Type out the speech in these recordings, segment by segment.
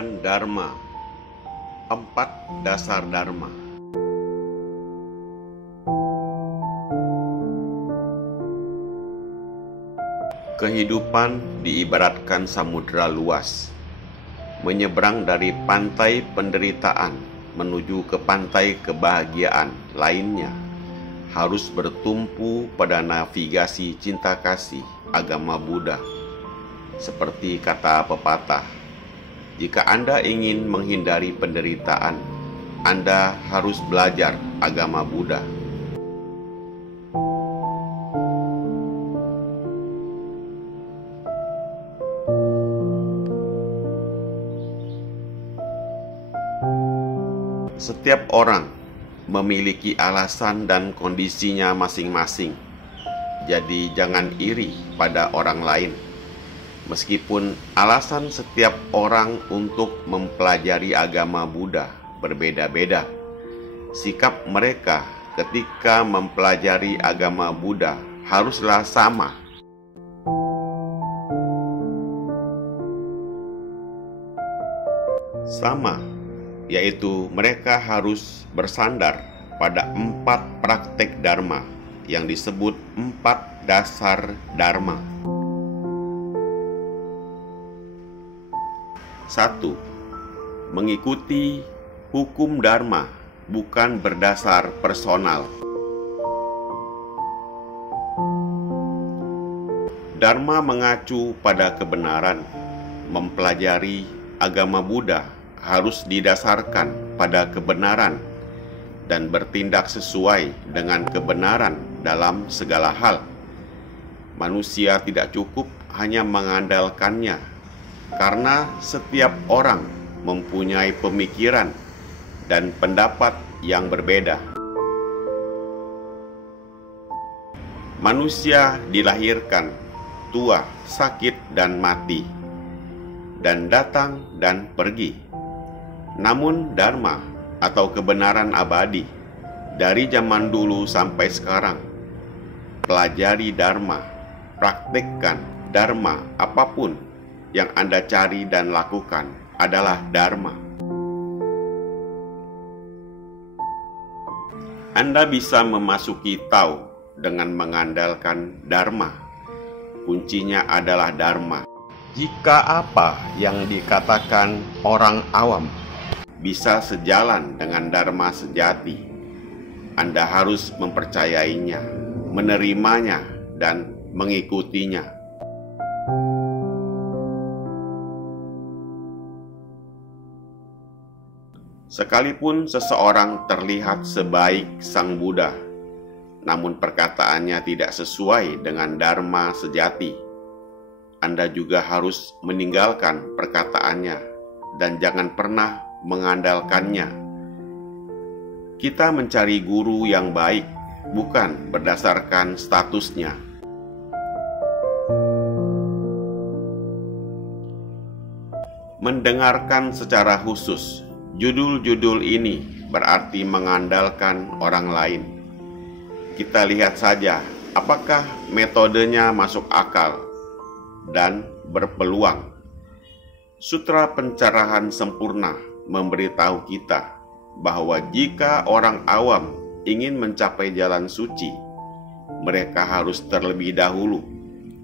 dengan Dharma. 4 dasar Dharma. Kehidupan diibaratkan samudera luas, menyeberang dari pantai penderitaan menuju ke pantai kebahagiaan lainnya harus bertumpu pada navigasi cinta kasih agama Buddha. Seperti kata pepatah, jika Anda ingin menghindari penderitaan, Anda harus belajar agama Buddha. Setiap orang memiliki alasan dan kondisinya masing-masing. Jadi jangan iri pada orang lain. Meskipun alasan setiap orang untuk mempelajari agama Buddha berbeda-beda, sikap mereka ketika mempelajari agama Buddha haruslah sama. Sama, yaitu mereka harus bersandar pada 4 praktek Dharma yang disebut 4 dasar Dharma. 1. Mengikuti hukum Dharma bukan berdasar personal. Dharma mengacu pada kebenaran. Mempelajari agama Buddha harus didasarkan pada kebenaran dan bertindak sesuai dengan kebenaran dalam segala hal. Manusia tidak cukup hanya mengandalkannya, karena setiap orang mempunyai pemikiran dan pendapat yang berbeda. Manusia dilahirkan, tua, sakit, dan mati, dan datang dan pergi. Namun Dharma atau kebenaran abadi dari zaman dulu sampai sekarang. Pelajari Dharma, praktikkan Dharma apapun yang Anda cari dan lakukan adalah Dharma. Anda bisa memasuki Tao dengan mengandalkan Dharma. Kuncinya adalah Dharma. Jika apa yang dikatakan orang awam bisa sejalan dengan Dharma sejati, Anda harus mempercayainya, menerimanya, dan mengikutinya. Sekalipun seseorang terlihat sebaik Sang Buddha, namun perkataannya tidak sesuai dengan Dharma sejati, Anda juga harus meninggalkan perkataannya dan jangan pernah mengandalkannya. Kita mencari guru yang baik bukan berdasarkan statusnya. Mendengarkan secara khusus judul-judul ini berarti mengandalkan orang lain. Kita lihat saja apakah metodenya masuk akal dan berpeluang. Sutra Pencerahan Sempurna memberitahu kita bahwa jika orang awam ingin mencapai jalan suci, mereka harus terlebih dahulu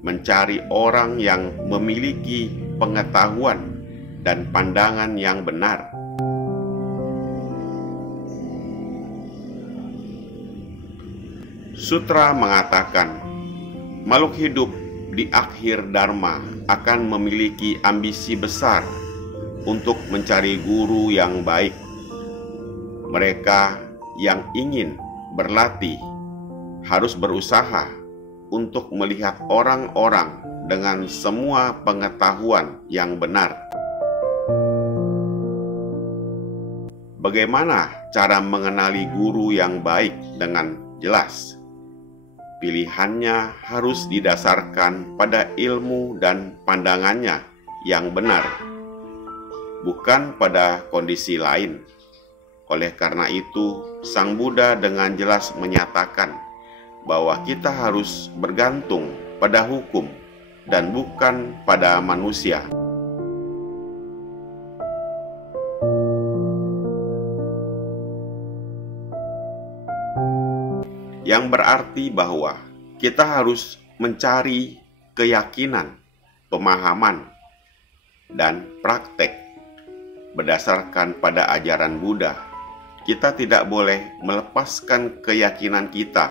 mencari orang yang memiliki pengetahuan dan pandangan yang benar. Sutra mengatakan, makhluk hidup di akhir Dharma akan memiliki ambisi besar untuk mencari guru yang baik. Mereka yang ingin berlatih harus berusaha untuk melihat orang-orang dengan semua pengetahuan yang benar. Bagaimana cara mengenali guru yang baik dengan jelas? Pilihannya harus didasarkan pada ilmu dan pandangannya yang benar, bukan pada kondisi lain. Oleh karena itu, Sang Buddha dengan jelas menyatakan bahwa kita harus bergantung pada hukum dan bukan pada manusia. yang berarti bahwa kita harus mencari keyakinan, pemahaman, dan praktek berdasarkan pada ajaran Buddha. Kita tidak boleh melepaskan keyakinan kita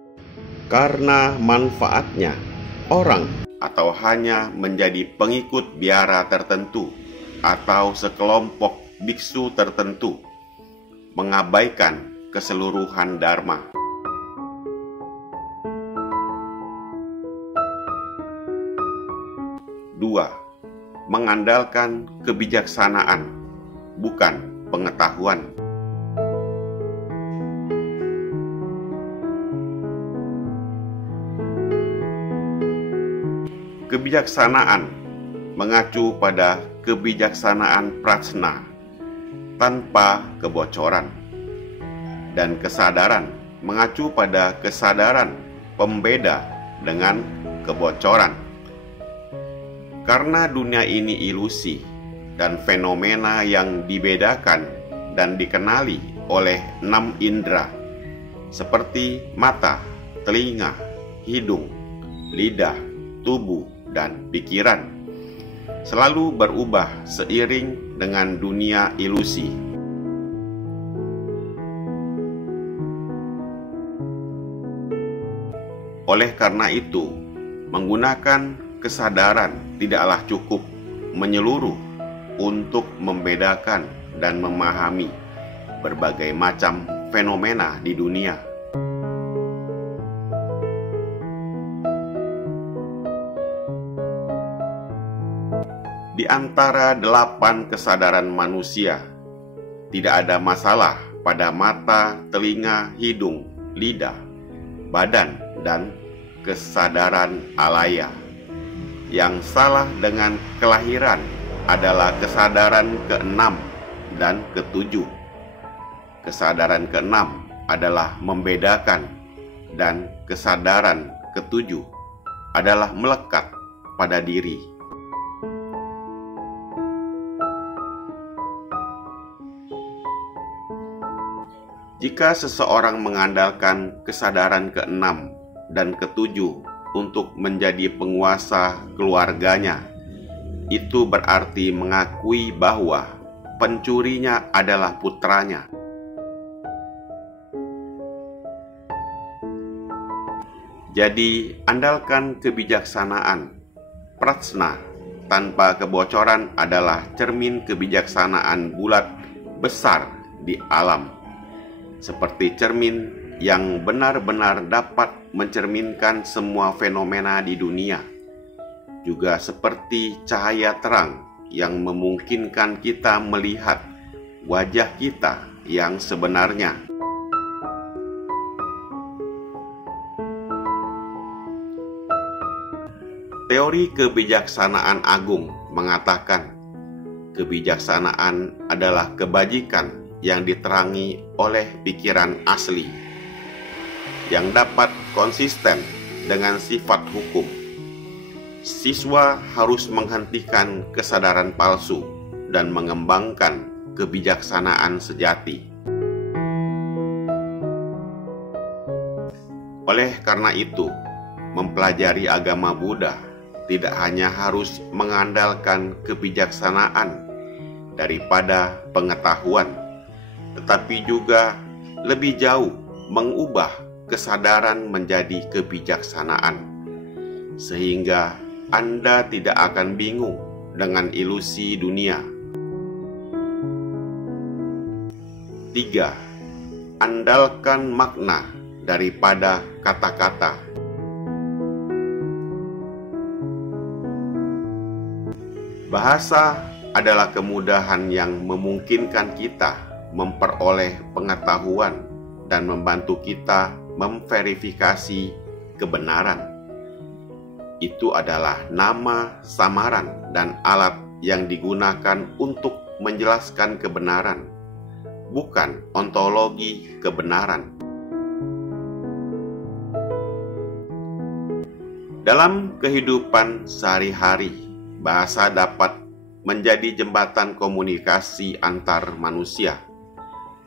karena manfaatnya orang atau hanya menjadi pengikut biara tertentu atau sekelompok biksu tertentu, mengabaikan keseluruhan dharma. Dua, mengandalkan kebijaksanaan, bukan pengetahuan. Kebijaksanaan mengacu pada kebijaksanaan prajna tanpa kebocoran, dan kesadaran mengacu pada kesadaran pembeda dengan kebocoran. Karena dunia ini ilusi dan fenomena yang dibedakan dan dikenali oleh 6 indera seperti mata, telinga, hidung, lidah, tubuh, dan pikiran selalu berubah seiring dengan dunia ilusi. Oleh karena itu, menggunakan kesadaran tidaklah cukup menyeluruh untuk membedakan dan memahami berbagai macam fenomena di dunia. Di antara 8 kesadaran manusia, tidak ada masalah pada mata, telinga, hidung, lidah, badan, dan kesadaran alaya. Yang salah dengan kelahiran adalah kesadaran ke-6 dan ke-7. Kesadaran ke-6 adalah membedakan, dan kesadaran ke-7 adalah melekat pada diri. Jika seseorang mengandalkan kesadaran ke-6 dan ke-7 untuk menjadi penguasa keluarganya, itu berarti mengakui bahwa pencurinya adalah putranya. Jadi, andalkan kebijaksanaan. Prajna tanpa kebocoran adalah cermin kebijaksanaan bulat besar di alam, seperti cermin yang benar-benar dapat mencerminkan semua fenomena di dunia, juga seperti cahaya terang yang memungkinkan kita melihat wajah kita yang sebenarnya. Teori kebijaksanaan agung mengatakan, kebijaksanaan adalah kebajikan yang diterangi oleh pikiran asli, yang dapat konsisten dengan sifat hukum. Siswa harus menghentikan kesadaran palsu dan mengembangkan kebijaksanaan sejati. Oleh karena itu, mempelajari agama Buddha tidak hanya harus mengandalkan kebijaksanaan daripada pengetahuan, tetapi juga lebih jauh mengubah kesadaran menjadi kebijaksanaan, sehingga Anda tidak akan bingung dengan ilusi dunia. 3. Andalkan makna daripada kata-kata. Bahasa adalah kemudahan yang memungkinkan kita memperoleh pengetahuan dan membantu kita memverifikasi kebenaran. Itu adalah nama, samaran, dan alat yang digunakan untuk menjelaskan kebenaran, bukan ontologi kebenaran. Dalam kehidupan sehari-hari, bahasa dapat menjadi jembatan komunikasi antar manusia,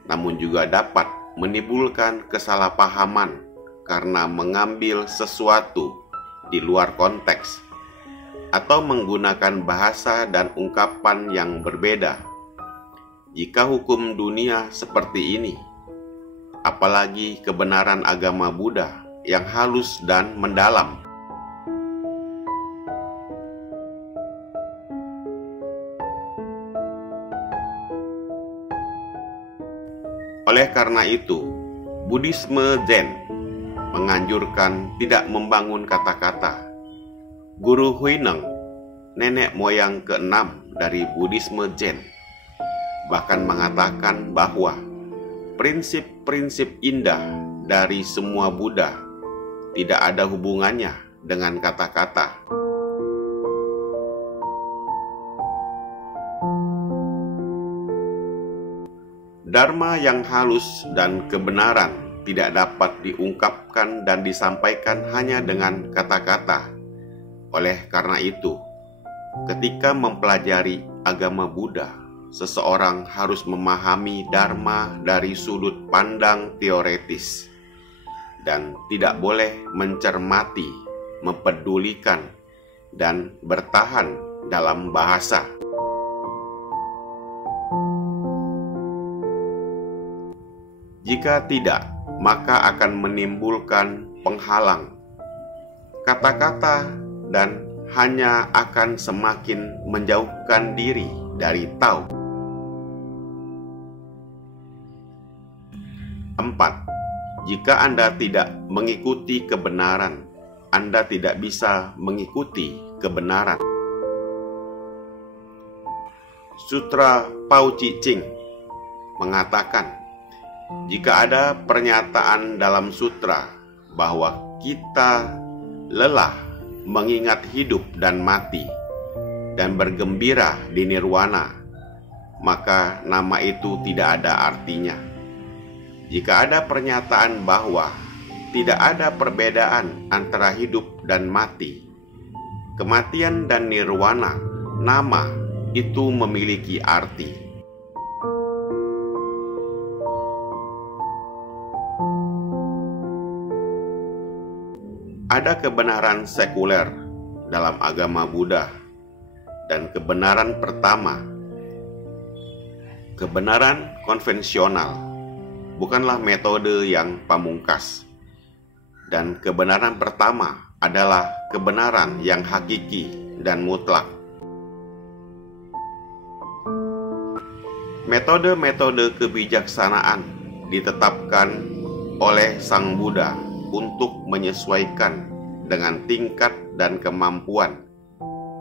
namun juga dapat menimbulkan kesalahpahaman karena mengambil sesuatu di luar konteks atau menggunakan bahasa dan ungkapan yang berbeda. Jika hukum dunia seperti ini, apalagi kebenaran agama Buddha yang halus dan mendalam. Oleh karena itu, Buddhisme Zen menganjurkan tidak membangun kata-kata. Guru Huineng, nenek moyang ke-6 dari Buddhisme Zen, bahkan mengatakan bahwa prinsip-prinsip indah dari semua Buddha tidak ada hubungannya dengan kata-kata. Dharma yang halus dan kebenaran tidak dapat diungkapkan dan disampaikan hanya dengan kata-kata. Oleh karena itu, ketika mempelajari agama Buddha, seseorang harus memahami Dharma dari sudut pandang teoretis dan tidak boleh mencermati, mempedulikan, dan bertahan dalam bahasa. Jika tidak, maka akan menimbulkan penghalang. Kata-kata dan hanya akan semakin menjauhkan diri dari Tao. 4. Jika Anda tidak mengikuti kebenaran, Anda tidak bisa mengikuti kebenaran. Sutra Pao Chi Ching mengatakan, jika ada pernyataan dalam sutra bahwa kita lelah mengingat hidup dan mati dan bergembira di nirwana, maka nama itu tidak ada artinya. Jika ada pernyataan bahwa tidak ada perbedaan antara hidup dan mati, kematian dan nirwana, nama itu memiliki arti. Ada kebenaran sekuler dalam agama Buddha, dan kebenaran pertama, kebenaran konvensional, bukanlah metode yang pamungkas. Dan kebenaran pertama adalah kebenaran yang hakiki dan mutlak. Metode-metode kebijaksanaan ditetapkan oleh Sang Buddha untuk menyesuaikan dengan tingkat dan kemampuan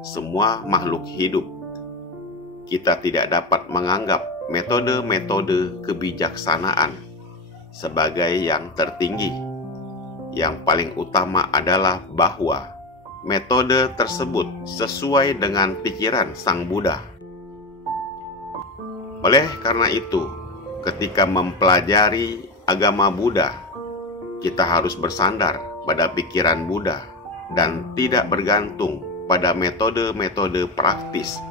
semua makhluk hidup. Kita tidak dapat menganggap metode-metode kebijaksanaan sebagai yang tertinggi. Yang paling utama adalah bahwa metode tersebut sesuai dengan pikiran Sang Buddha. Oleh karena itu, ketika mempelajari agama Buddha, kita harus bersandar pada pikiran Buddha dan tidak bergantung pada metode-metode praktis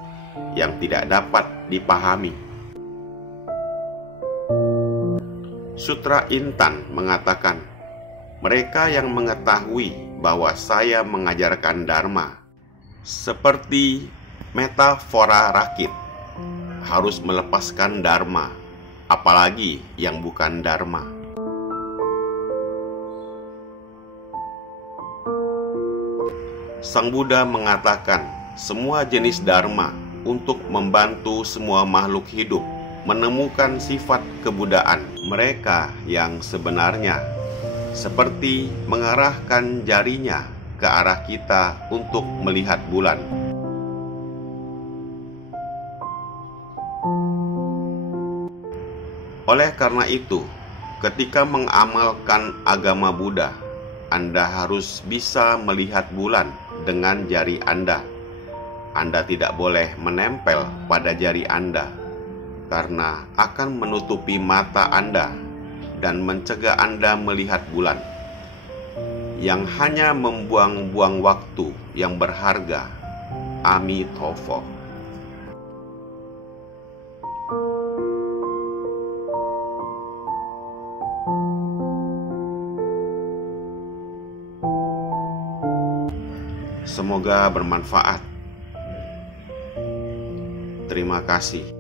yang tidak dapat dipahami. Sutra Intan mengatakan, mereka yang mengetahui bahwa saya mengajarkan Dharma seperti metafora rakit harus melepaskan Dharma, apalagi yang bukan Dharma. Sang Buddha mengatakan semua jenis dharma untuk membantu semua makhluk hidup menemukan sifat kebudaan mereka yang sebenarnya, seperti mengarahkan jarinya ke arah kita untuk melihat bulan. Oleh karena itu, ketika mengamalkan agama Buddha, Anda harus bisa melihat bulan dengan jari Anda. Anda tidak boleh menempel pada jari Anda, karena akan menutupi mata Anda dan mencegah Anda melihat bulan, yang hanya membuang-buang waktu yang berharga. Amitabha. Semoga bermanfaat. Terima kasih.